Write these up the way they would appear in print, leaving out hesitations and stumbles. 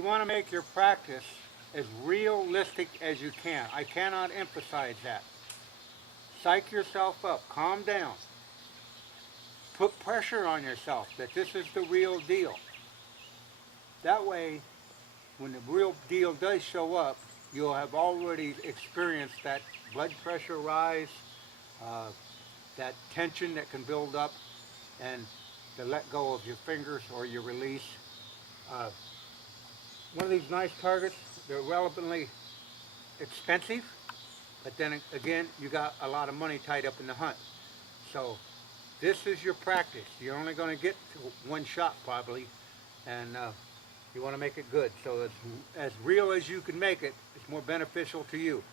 You want to make your practice as realistic as you can. I cannot emphasize that. Psych yourself up. Calm down. Put pressure on yourself that this is the real deal. That way, when the real deal does show up, you'll have already experienced that blood pressure rise, uh, that tension that can build up, and the let go of your fingers or your release. Uh, One of these nice targets, they're relevantly expensive, but then again, you got a lot of money tied up in the hunt. So this is your practice. You're only going to get one shot probably, and you want to make it good. So it's as real as you can make it. It's more beneficial to you.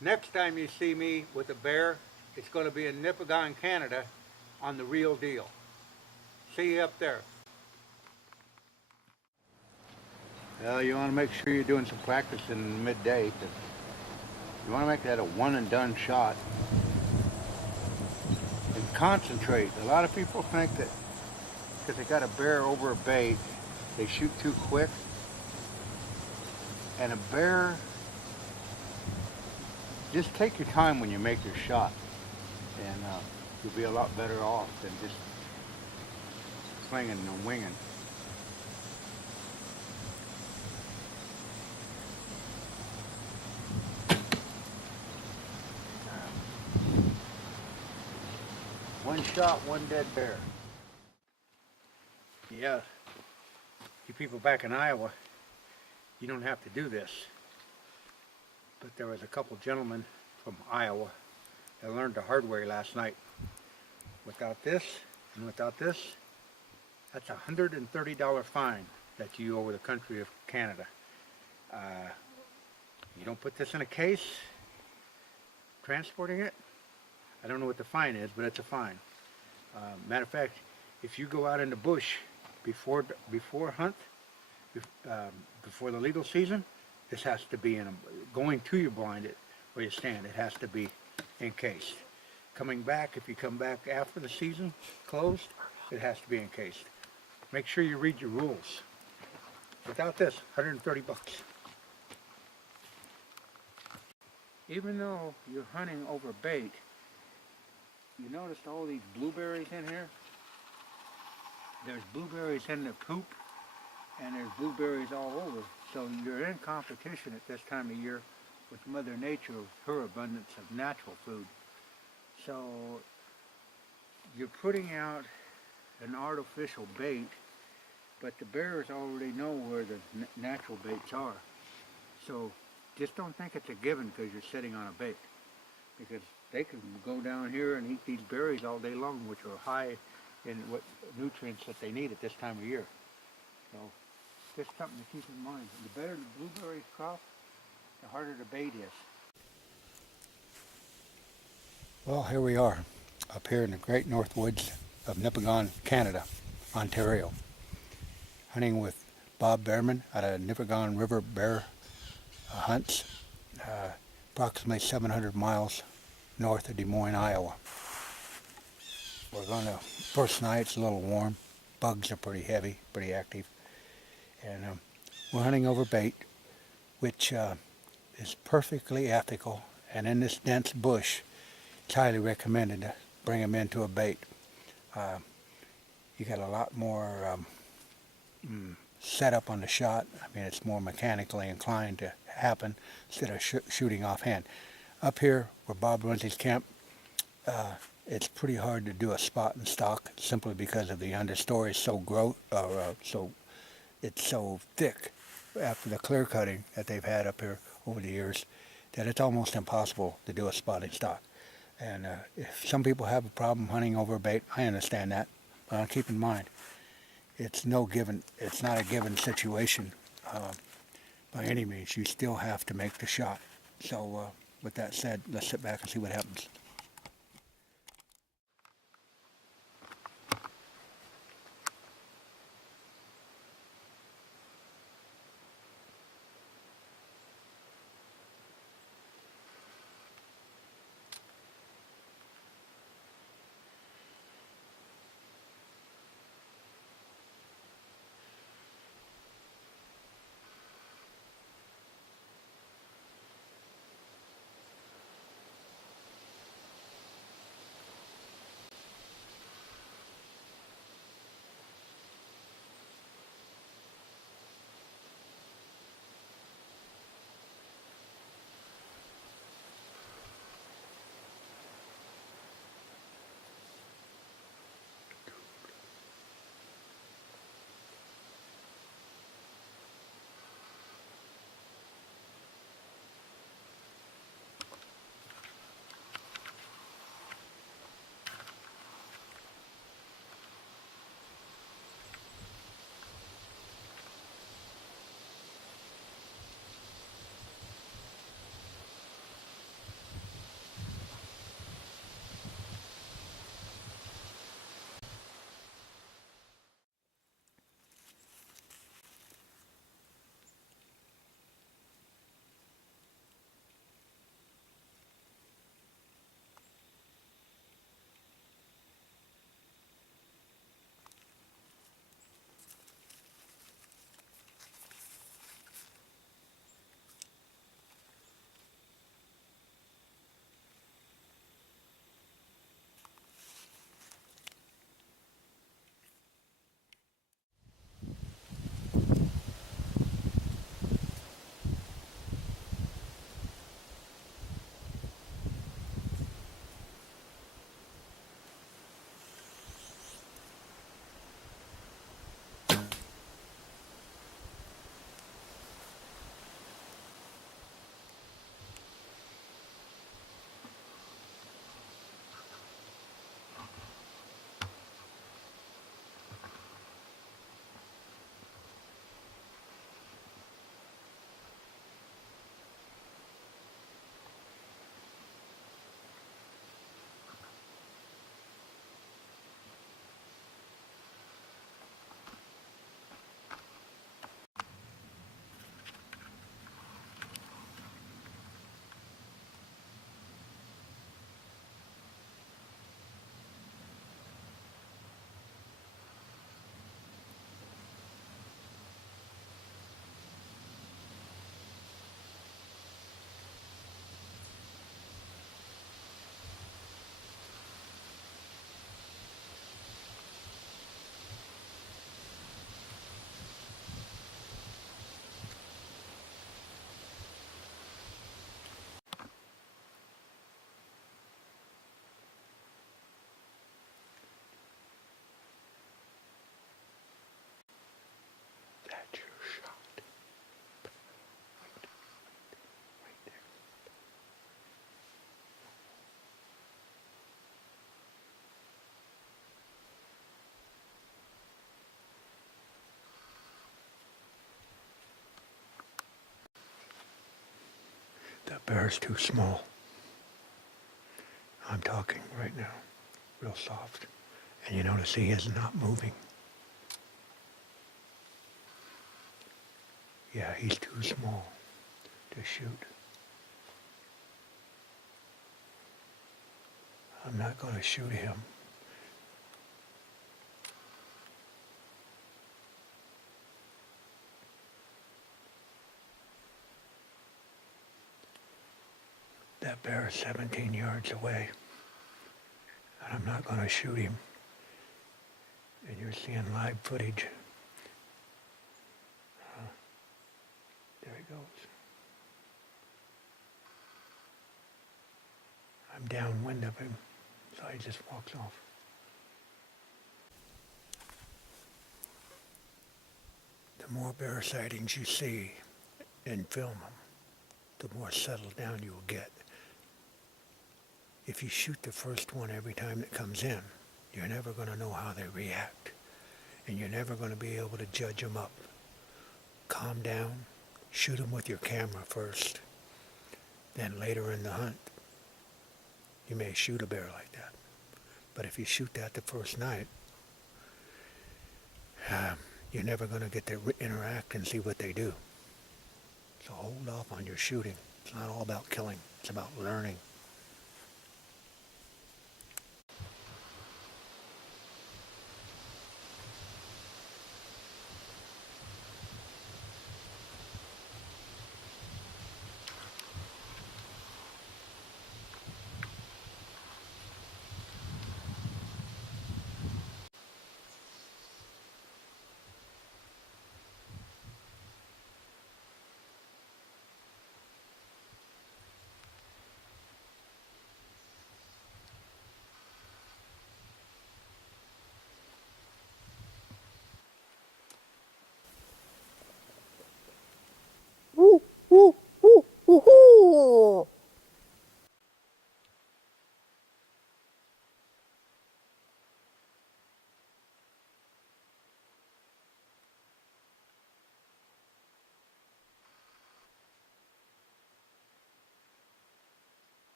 Next time you see me with a bear, it's going to be in Nipigon, Canada, on the real deal. See you up there. Well, you want to make sure you're doing some practice in midday. You want to make that a one and done shot. And concentrate. A lot of people think that because they got a bear over a bait, they shoot too quick. And a bear, just take your time when you make your shot, and you'll be a lot better off than just swinging and winging. One shot, one dead bear. Yeah, you people back in Iowa, you don't have to do this. But there was a couple gentlemen from Iowa that learned the hard way last night. Without this and without this, that's a $130 fine that you owe the country of Canada. You don't put this in a case, transporting it, I don't know what the fine is, but it's a fine. Matter of fact, if you go out in the bush before hunt, before the legal season, this has to be going to your blind where you stand, it has to be encased. Coming back, if you come back after the season closed, it has to be encased. Make sure you read your rules. Without this, 130 bucks. Even though you're hunting over bait, you noticed all these blueberries in here? There's blueberries in the poop, and there's blueberries all over. So you're in competition at this time of year with Mother Nature, with her abundance of natural food. So you're putting out an artificial bait, but the bears already know where the natural baits are. So just don't think it's a given because you're sitting on a bait, because they can go down here and eat these berries all day long, which are high in what nutrients that they need at this time of year. So just something to keep in mind. The better the blueberries crop, the harder the bait is. Well, here we are, up here in the great north woods of Nipigon, Canada, Ontario, hunting with Bob Bearman out of Nipigon River Bear Hunts, approximately 700 miles north of Des Moines, Iowa. We're going to, first night it's a little warm, bugs are pretty heavy, pretty active, and we're hunting over bait, which is perfectly ethical, and in this dense bush, it's highly recommended to bring them into a bait. You got a lot more setup on the shot. I mean, it's more mechanically inclined to happen instead of shooting offhand. Up here where Bob runs his camp, it's pretty hard to do a spot and stock simply because of the understory is so it's so thick after the clear cutting that they've had up here over the years that it's almost impossible to do a spot and stock. And if some people have a problem hunting over bait, I understand that, but keep in mind, it's not a given situation by any means. You still have to make the shot. So with that said, let's sit back and see what happens. bear's too small. I'm talking right now, real soft. And you notice he is not moving. Yeah, he's too small to shoot. I'm not going to shoot him. That bear is 17 yards away, and I'm not going to shoot him. And you're seeing live footage. There he goes. I'm downwind of him, so he just walks off. The more bear sightings you see and film them, the more settled down you will get. If you shoot the first one every time that comes in, you're never going to know how they react, and you're never going to be able to judge them up. Calm down, shoot them with your camera first, then later in the hunt, you may shoot a bear like that. But if you shoot that the first night, you're never going to get to interact and see what they do. So hold off on your shooting. It's not all about killing, it's about learning. Woo, woo, woo, woo, woo.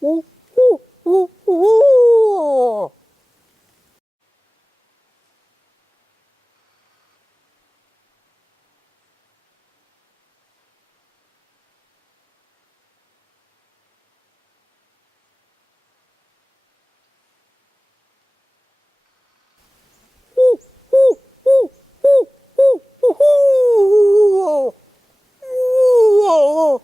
Woo, woo, woo, woo. Woo, woo, woo, woo, woo, woo, woo.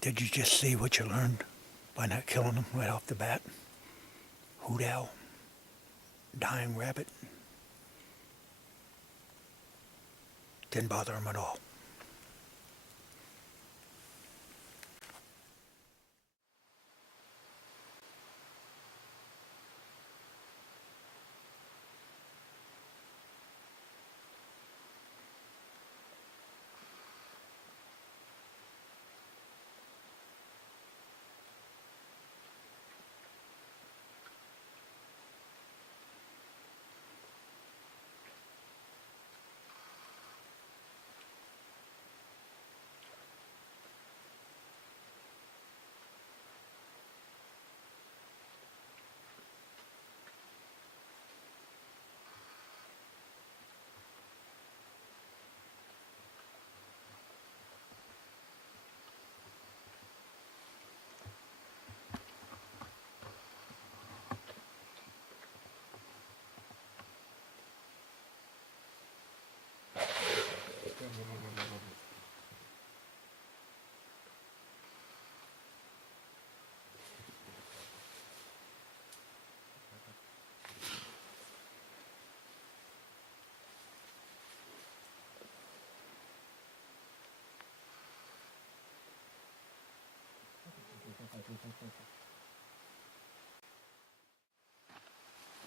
Did you just see what you learned by not killing them right off the bat? Hoot owl, dying rabbit, didn't bother him at all.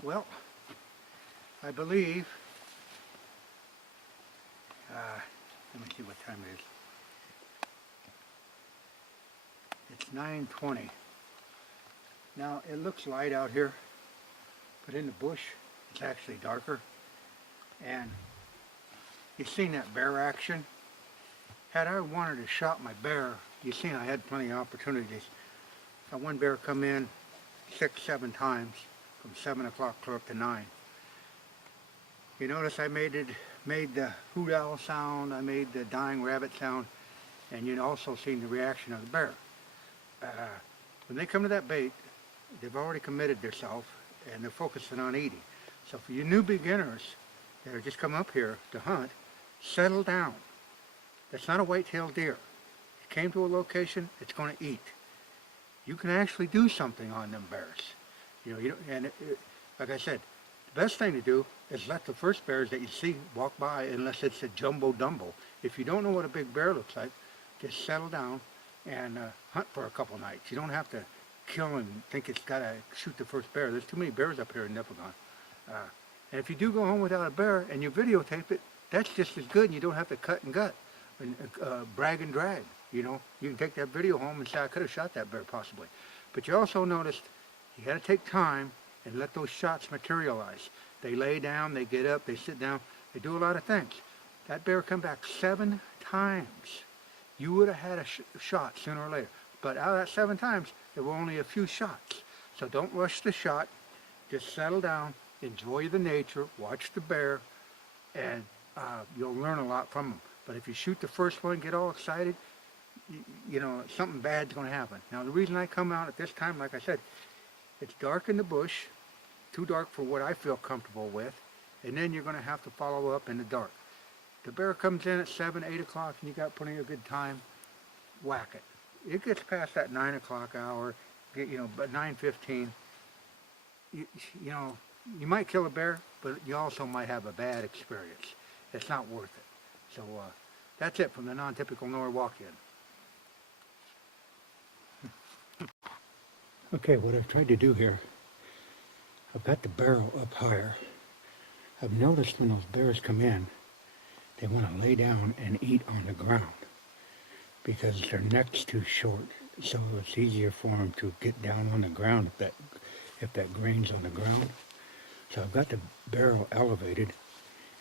Well, I believe, let me see what time it is. It's 9:20. Now, it looks light out here, but in the bush, it's actually darker. And you've seen that bear action. Had I wanted to shot my bear, you've seen I had plenty of opportunities. I had one bear come in 6, 7 times from 7 o'clock clear up to 9. You notice I made the hoot owl sound, I made the dying rabbit sound, and you'd also seen the reaction of the bear. When they come to that bait, they've already committed themselves and they're focusing on eating. So for you new beginners that are just come up here to hunt, settle down. That's not a white-tailed deer. It came to a location, it's going to eat. You can actually do something on them bears. You know, and like I said, the best thing to do is let the first bears that you see walk by, unless it's a jumbo dumbo. If you don't know what a big bear looks like, just settle down and hunt for a couple nights. You don't have to kill and think it's got to shoot the first bear. There's too many bears up here in Nipigon. And if you do go home without a bear and you videotape it, that's just as good, and you don't have to cut and gut and brag and drag. You know, you can take that video home and say, I could have shot that bear possibly. But you also noticed you got to take time and let those shots materialize. They lay down, they get up, they sit down, they do a lot of things. That bear come back 7 times. You would have had a shot sooner or later. But out of that 7 times, there were only a few shots. So don't rush the shot. Just settle down, enjoy the nature, watch the bear, and you'll learn a lot from them. But if you shoot the first one, get all excited, you know, something bad's going to happen. Now, the reason I come out at this time, like I said, it's dark in the bush, too dark for what I feel comfortable with, and then you're going to have to follow up in the dark. The bear comes in at 7, 8 o'clock, and you got plenty of good time, whack it. It gets past that 9 o'clock hour, you know, but 9:15, you know, you might kill a bear, but you also might have a bad experience. It's not worth it. So that's it from the non-typical Norwalkian. Okay, what I've tried to do here, I've got the barrel up higher. I've noticed when those bears come in, they want to lay down and eat on the ground because their neck's too short. So it's easier for them to get down on the ground if that grain's on the ground. So I've got the barrel elevated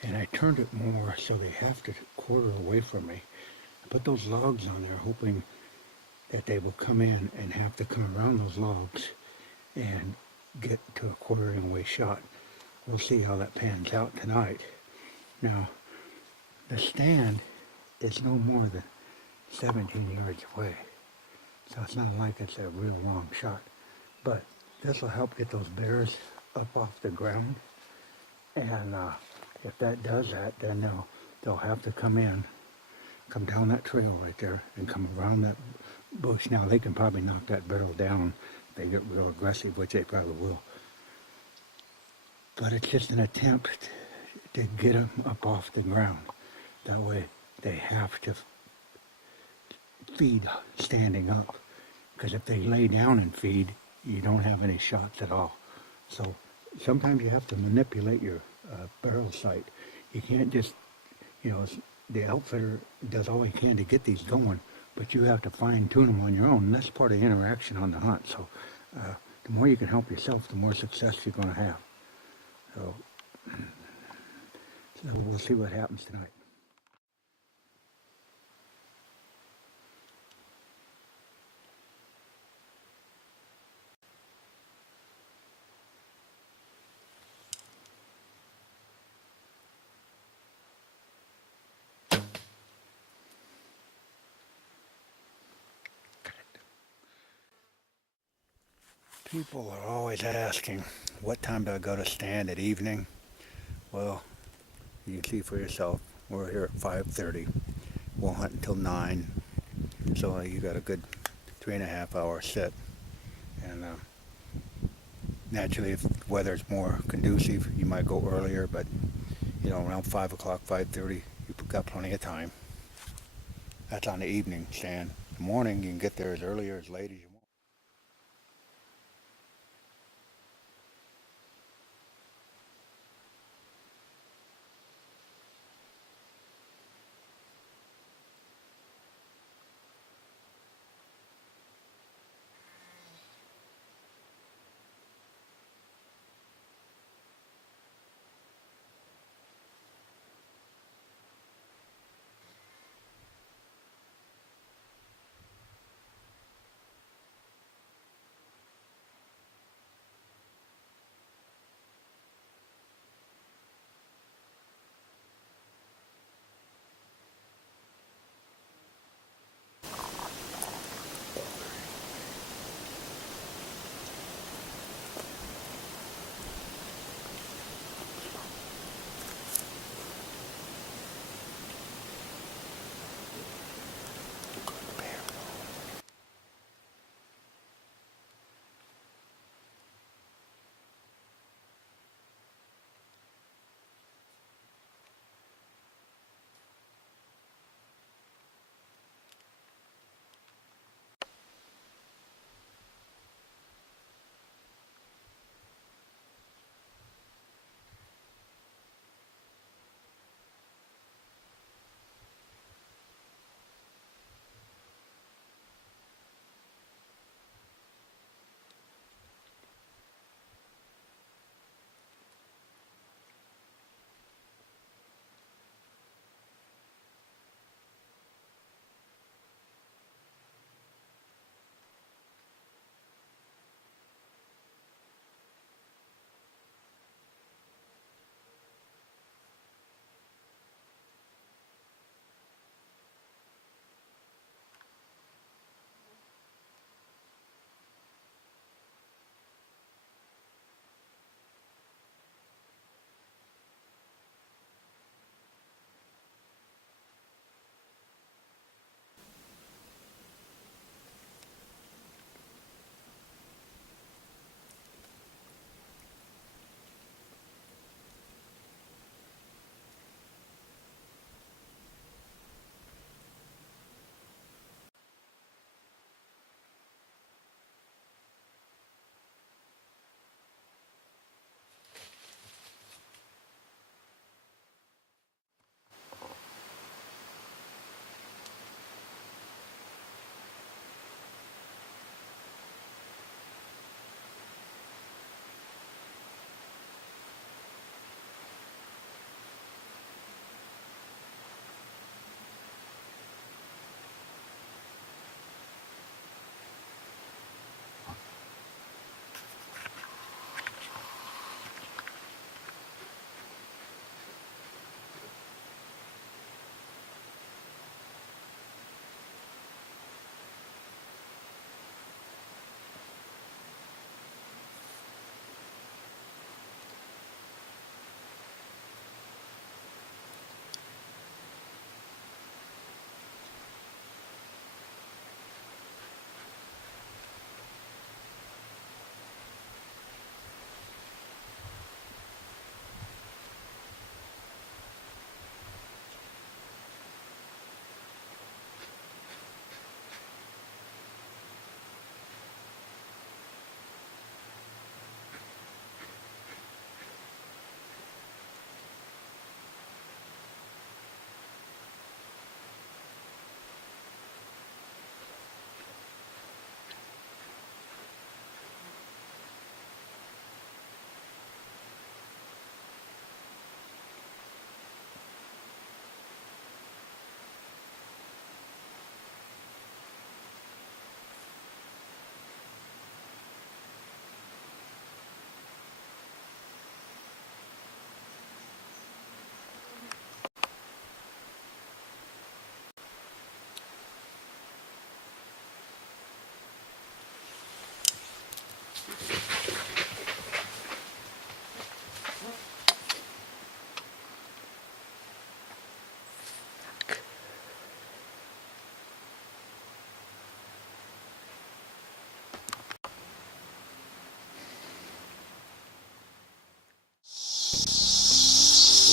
and I turned it more so they have to quarter away from me. I put those logs on there hoping that they will come in and have to come around those logs and get to a quartering away shot. We'll see how that pans out tonight. Now, the stand is no more than 17 yards away, so it's not like it's a real long shot. But this will help get those bears up off the ground, and if that does that, then they'll have to come down that trail right there and come around that bush. Now they can probably knock that barrel down if they get real aggressive, which they probably will. But it's just an attempt to get them up off the ground. That way they have to feed standing up. Because if they lay down and feed, you don't have any shots at all. So sometimes you have to manipulate your barrel sight. You can't just, you know, the outfitter does all he can to get these going, but you have to fine tune them on your own. And that's part of the interaction on the hunt. So the more you can help yourself, the more success you're going to have. So we'll see what happens tonight. People are always asking, what time do I go to stand at evening? Well, you can see for yourself. We're here at 5:30. We'll hunt until 9. So you got a good 3.5 hour sit. And naturally, if the weather's more conducive, you might go earlier, but you know, around 5 o'clock, 5:30, you've got plenty of time. That's on the evening stand. In the morning, you can get there as early or as late as you want.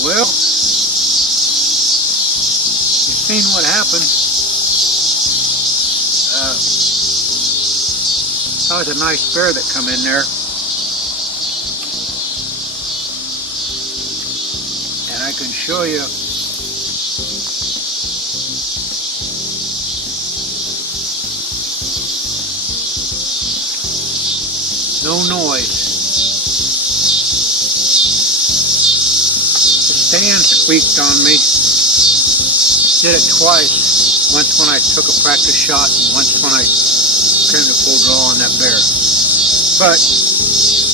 Well, you've seen what happened. That was a nice bear that come in there. And I can show you no noise. The stand squeaked on me. Did it twice. Once when I took a practice shot and once when I came to full draw on that bear. But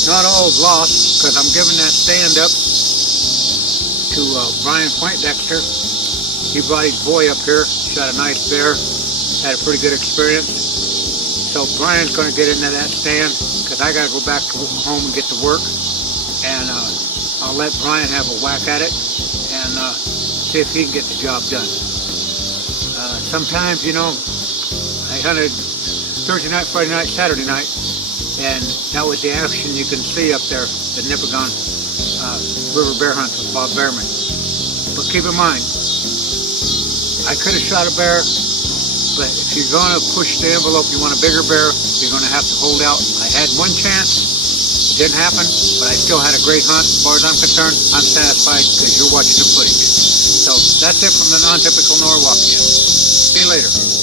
not all is lost, because I'm giving that stand up to Brian Poindexter. He brought his boy up here, shot a nice bear, had a pretty good experience. So Brian's going to get into that stand, because I got to go back home and get to work. And I'll let Brian have a whack at it and see if he can get the job done. Sometimes, you know, I hunted Thursday night, Friday night, Saturday night, and that was the action you can see up there at Nipigon River Bear Hunt with Bob Bearman. But keep in mind, I could have shot a bear, but if you're going to push the envelope, you want a bigger bear, you're going to have to hold out. I had one chance, it didn't happen, but I still had a great hunt. As far as I'm concerned, I'm satisfied because you're watching the footage. So that's it from the non-typical Norwalkian. See you later.